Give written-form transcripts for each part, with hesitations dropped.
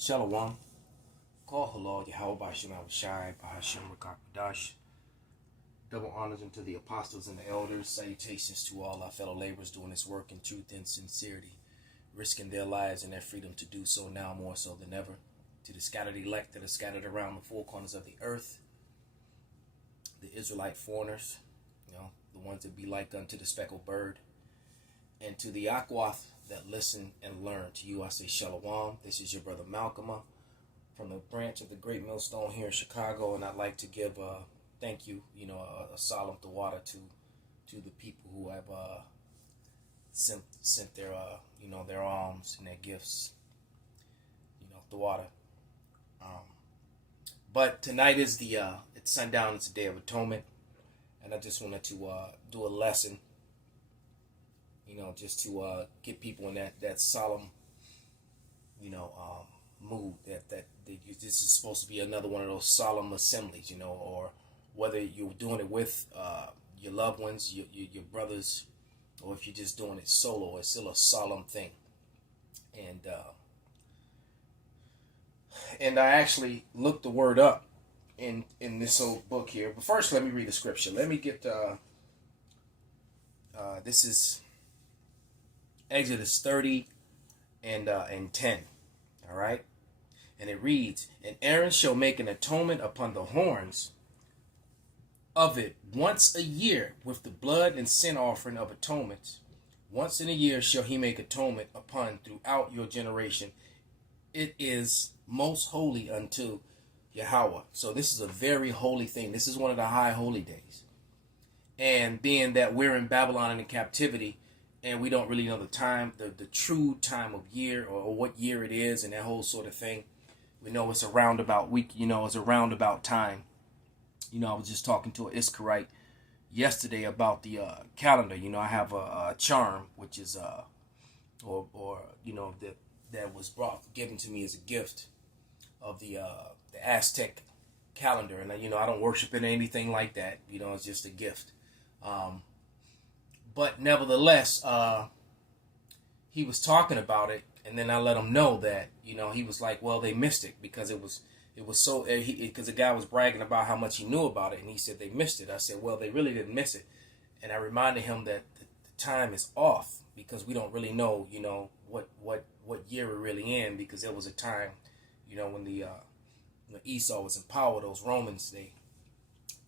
Shalom. Call halal Yahweh Bashim Shai Bahashim Rakakadash. Double honors unto the apostles and the elders. Salutations to all our fellow laborers doing this work in truth and sincerity, risking their lives and their freedom to do so now more so than ever. To the scattered elect that are scattered around the four corners of the earth, the Israelite foreigners, the ones that be like unto the speckled bird, and to the Akwath that listen and learn. To you I say Shalom. This is your brother Malcolm from the branch of the Great Millstone here in Chicago, and I'd like to give a thank you, a solemn Tawada to the people who have sent their their alms and their gifts, Tawada. But tonight is it's sundown. It's a day of atonement, and I just wanted to do a lesson. Just to get people in that solemn, mood that this is supposed to be another one of those solemn assemblies, or whether you're doing it with your loved ones, your brothers, or if you're just doing it solo, it's still a solemn thing. And I actually looked the word up in this old book here. But first, let me read the scripture. Let me get this is Exodus 30 and 10. All right. And it reads, "And Aaron shall make an atonement upon the horns of it once a year with the blood and sin offering of atonements. Once in a year shall he make atonement upon throughout your generation. It is most holy unto Yahweh." So this is a very holy thing. This is one of the high holy days. And being that we're in Babylon and in captivity, and we don't really know the time, the true time of year or what year it is and that whole sort of thing. We know it's a roundabout week, it's a roundabout time. I was just talking to an Iskarite yesterday about the calendar. I have a charm, which is, that was given to me as a gift of the Aztec calendar. And, I don't worship it or anything like that. It's just a gift. But nevertheless, he was talking about it, and then I let him know that, he was like, well, they missed it because it was so, because the guy was bragging about how much he knew about it, and he said they missed it. I said, well, they really didn't miss it. And I reminded him that the time is off because we don't really know, what year we're really in, because there was a time, when when Esau was in power, those Romans,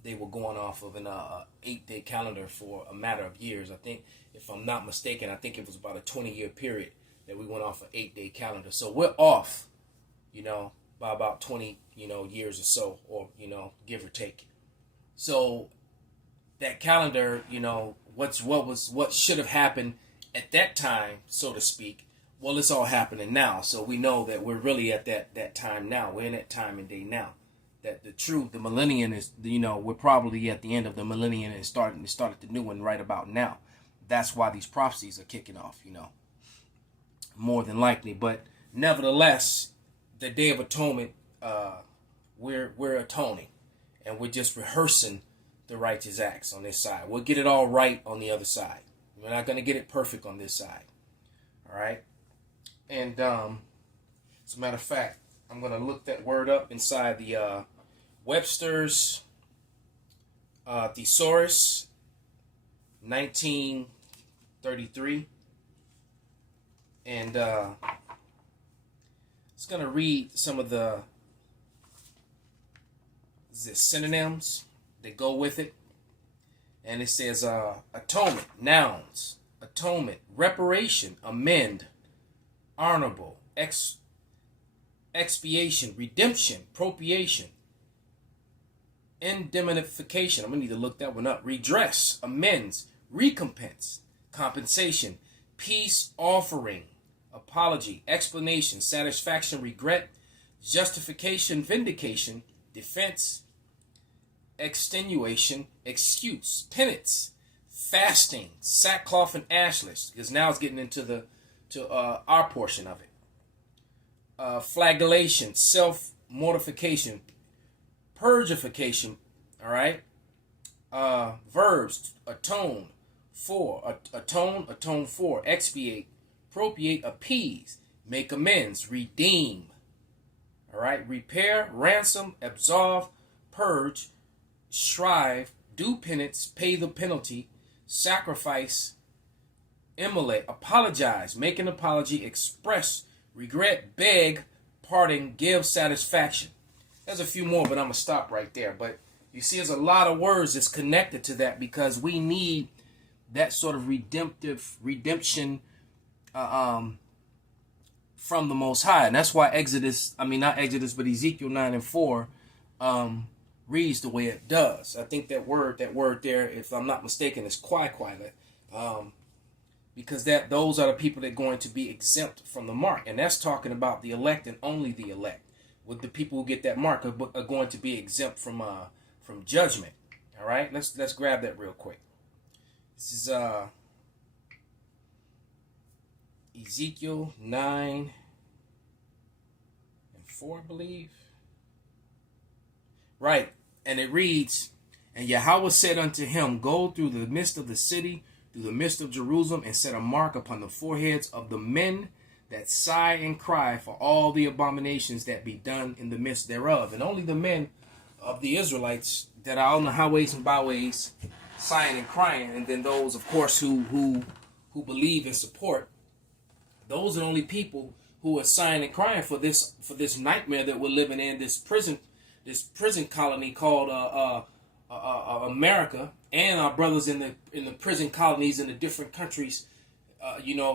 they were going off of an 8-day calendar for a matter of years. I think, if I'm not mistaken, I think it was about a 20-year period that we went off an 8-day calendar. So we're off, by about 20, years or so, or, give or take. So that calendar, what should have happened at that time, so to speak, well, it's all happening now. So we know that we're really at that time now. We're in that time and day now. That the millennium is, we're probably at the end of the millennium and started the new one right about now. That's why these prophecies are kicking off, more than likely. But nevertheless, the Day of Atonement, we're atoning, and we're just rehearsing the righteous acts on this side. We'll get it all right on the other side. We're not going to get it perfect on this side. All right. And as a matter of fact, I'm going to look that word up inside the Webster's Thesaurus, 1933. And it's going to read some of the synonyms that go with it. And it says atonement, nouns, atonement, reparation, amend, honorable, expiation, redemption, propitiation, indemnification. I'm going to need to look that one up. Redress, amends, recompense, compensation, peace offering, apology, explanation, satisfaction, regret, justification, vindication, defense, extenuation, excuse, penance, fasting, sackcloth and ashless, because now it's getting into our portion of it. Flagellation, self-mortification, purgification, all right? Verbs, atone for, atone for, expiate, propitiate, appease, make amends, redeem, All right. Repair, ransom, absolve, purge, shrive, do penance, pay the penalty, sacrifice, immolate, apologize, make an apology, express regret, beg, pardon, give satisfaction. There's a few more, but I'm going to stop right there. But you see, there's a lot of words that's connected to that because we need that sort of redemption from the Most High. And that's why not Exodus, but Ezekiel 9 and 4 reads the way it does. I think that word there, if I'm not mistaken, is quaquile. Because those are the people that are going to be exempt from the mark. And that's talking about the elect and only the elect. With the people who get that mark are going to be exempt from judgment. All right, let's grab that real quick. This is Ezekiel 9 and 4, I believe. Right, and it reads, "And Yahweh said unto him, Go through the midst of the city, through the midst of Jerusalem, and set a mark upon the foreheads of the men that sigh and cry for all the abominations that be done in the midst thereof." And only the men of the Israelites that are on the highways and byways sighing and crying, and then those, of course, who believe and support, those are the only people who are sighing and crying for this nightmare that we're living in, this prison colony called America, and our brothers in the prison colonies in the different countries,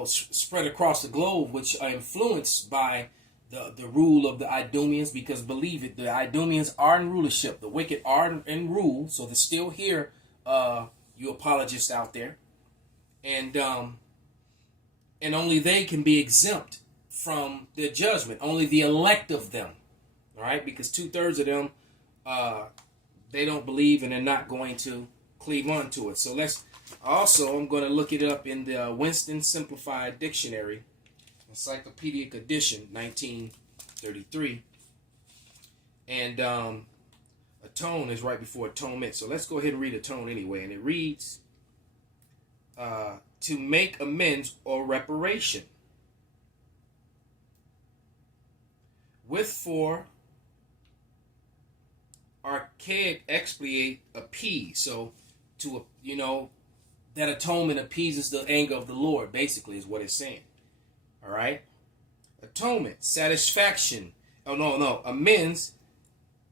spread across the globe, which are influenced by the rule of the Idumeans. Because believe it, the Idumeans are in rulership. The wicked are in rule, so they're still here. You apologists out there, and only they can be exempt from their judgment. Only the elect of them, all right, because 2/3 of them, they don't believe and they're not going to cleave on to it. So I'm going to look it up in the Winston Simplified Dictionary, Encyclopedic Edition, 1933. And atone is right before atonement. So let's go ahead and read atone anyway. And it reads, to make amends or reparation. With for archaic expiate, appease. So that atonement appeases the anger of the Lord, basically, is what it's saying. All right? Atonement, satisfaction. Oh, no. Amends,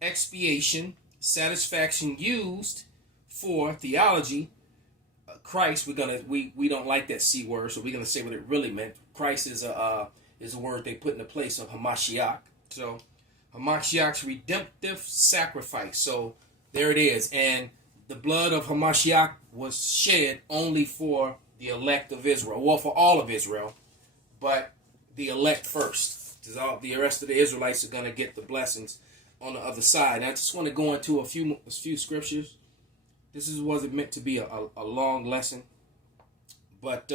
expiation, satisfaction used for theology. Christ, we don't like that C word, so we're gonna say what it really meant. Christ is a word they put in the place of Hamashiach. So Hamashiach's redemptive sacrifice. So there it is. And the blood of Hamashiach was shed only for the elect of Israel. Well, for all of Israel, but the elect first. Because all the rest of the Israelites are going to get the blessings on the other side. And I just want to go into a few scriptures. This wasn't meant to be a long lesson. But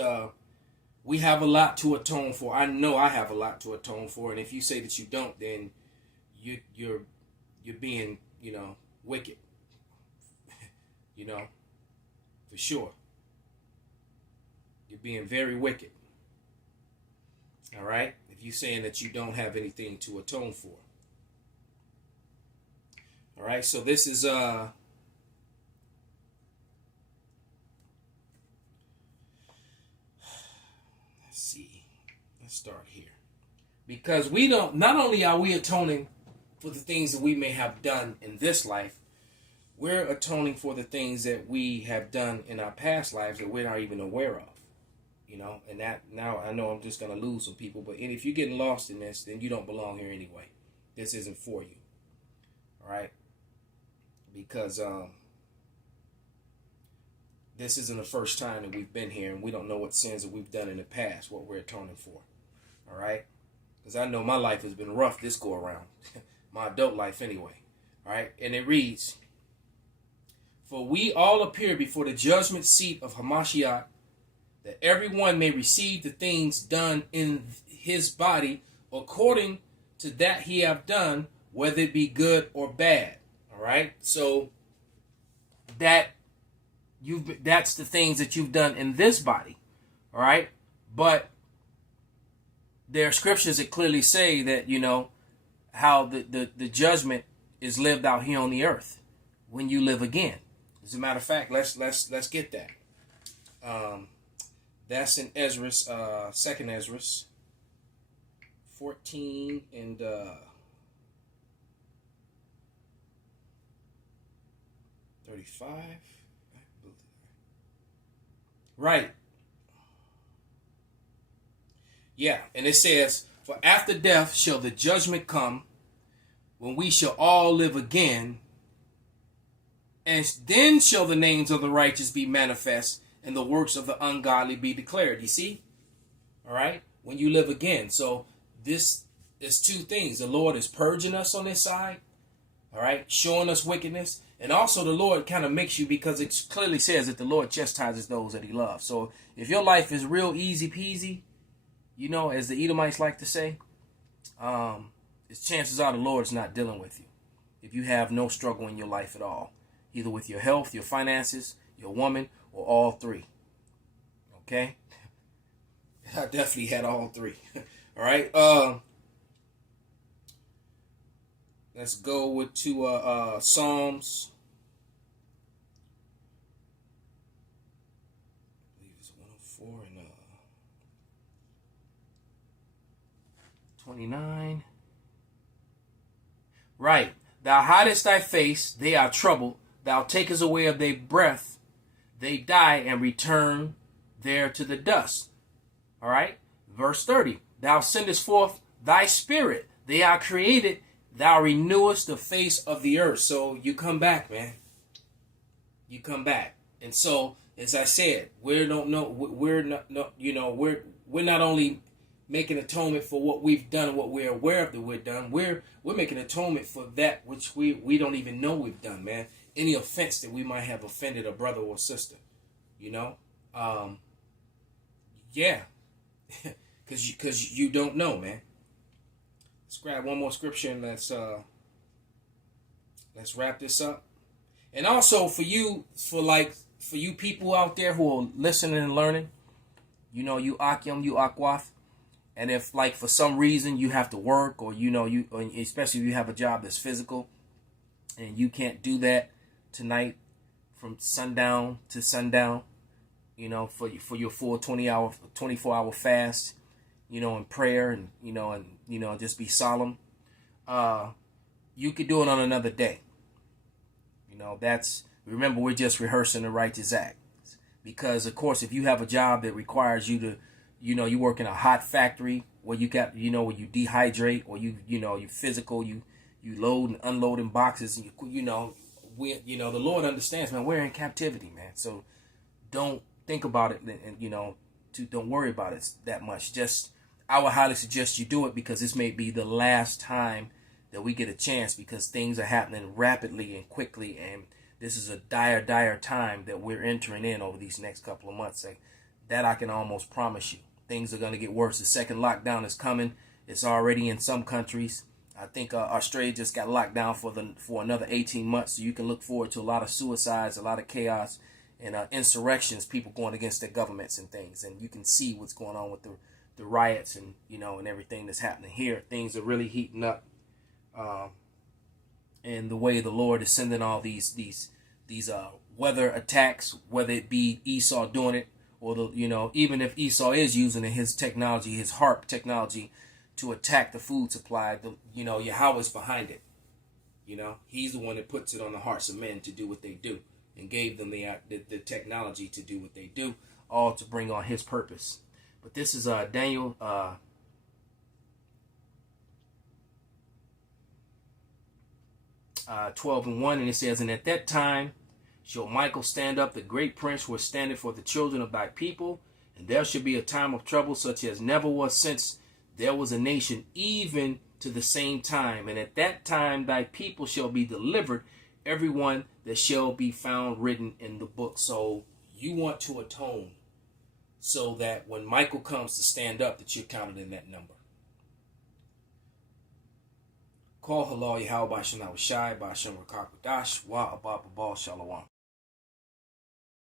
we have a lot to atone for. I know I have a lot to atone for. And if you say that you don't, then you're being, wicked. For sure. You're being very wicked. All right? If you're saying that you don't have anything to atone for. All right? So this is let's see. Let's start here. Because not only are we atoning for the things that we may have done in this life, we're atoning for the things that we have done in our past lives that we're not even aware of. And that now I know I'm just going to lose some people, but if you're getting lost in this, then you don't belong here anyway. This isn't for you. All right? Because this isn't the first time that we've been here, and we don't know what sins that we've done in the past, what we're atoning for. All right? Because I know my life has been rough this go around. My adult life anyway. All right? And it reads, "For we all appear before the judgment seat of Hamashiach, that everyone may receive the things done in his body according to that he have done, whether it be good or bad." All right? So that's the things that you've done in this body. All right? But there are scriptures that clearly say that, how the judgment is lived out here on the earth when you live again. As a matter of fact, let's get that. That's in Ezra's, second Ezra's 14 and 35. Right. Yeah, and it says, "For after death shall the judgment come, when we shall all live again, and then shall the names of the righteous be manifest, and the works of the ungodly be declared." You see? All right? When you live again. So this is two things. The Lord is purging us on this side, all right, showing us wickedness. And also the Lord kind of makes you, because it clearly says that the Lord chastises those that he loves. So if your life is real easy peasy, as the Edomites like to say, it's chances are the Lord's not dealing with you. If you have no struggle in your life at all, either with your health, your finances, your woman, or all three. Okay? I definitely had all three. All right? Let's go to Psalms. I believe it's 104 and 29. Right. Thou hidest thy face, they are troubled. Thou takest away of their breath, they die and return there to the dust. All right. Verse 30. Thou sendest forth thy spirit, they are created. Thou renewest the face of the earth. So you come back, man. You come back. And so, as I said, we're not only making atonement for what we've done and what we're aware of that we've done. We're making atonement for that which we don't even know we've done, man. Any offense that we might have offended a brother or sister, Yeah. Because you don't know, man. Let's grab one more scripture and let's wrap this up. And also for you people out there who are listening and learning, you Akim, you Akwath, and if for some reason you have to work, or especially if you have a job that's physical and you can't do that tonight from sundown to sundown, for your full 24-hour fast, in prayer and just be solemn, you could do it on another day. Remember, we're just rehearsing the righteous act. Because of course, if you have a job that requires you to, you work in a hot factory where you got, where you dehydrate, or you physical, you load and unload in boxes, and the Lord understands, man, we're in captivity, man. So don't think about it, and don't worry about it that much. I would highly suggest you do it, because this may be the last time that we get a chance, because things are happening rapidly and quickly, and this is a dire time that we're entering in over these next couple of months. That I can almost promise you. Things are going to get worse. The second lockdown is coming. It's already in some countries. I think Australia just got locked down for another 18 months, so you can look forward to a lot of suicides, a lot of chaos, and insurrections, people going against their governments and things. And you can see what's going on with the riots and and everything that's happening here. Things are really heating up, and the way the Lord is sending all these weather attacks, whether it be Esau doing it, or even if Esau is using his technology, his harp technology, to attack the food supply, Yahweh's behind it. He's the one that puts it on the hearts of men to do what they do, and gave them the technology to do what they do, all to bring on his purpose. But this is Daniel 12:1, and it says, "And at that time shall Michael stand up, the great prince, who is standing for the children of thy people, and there shall be a time of trouble such as never was since there was a nation, even to the same time. And at that time thy people shall be delivered, everyone that shall be found written in the book." So you want to atone, so that when Michael comes to stand up, that you're counted in that number. Call halal Yahweh B'Shem Shai B'Shem Rakak Dash Wa Abba Babal Shalom.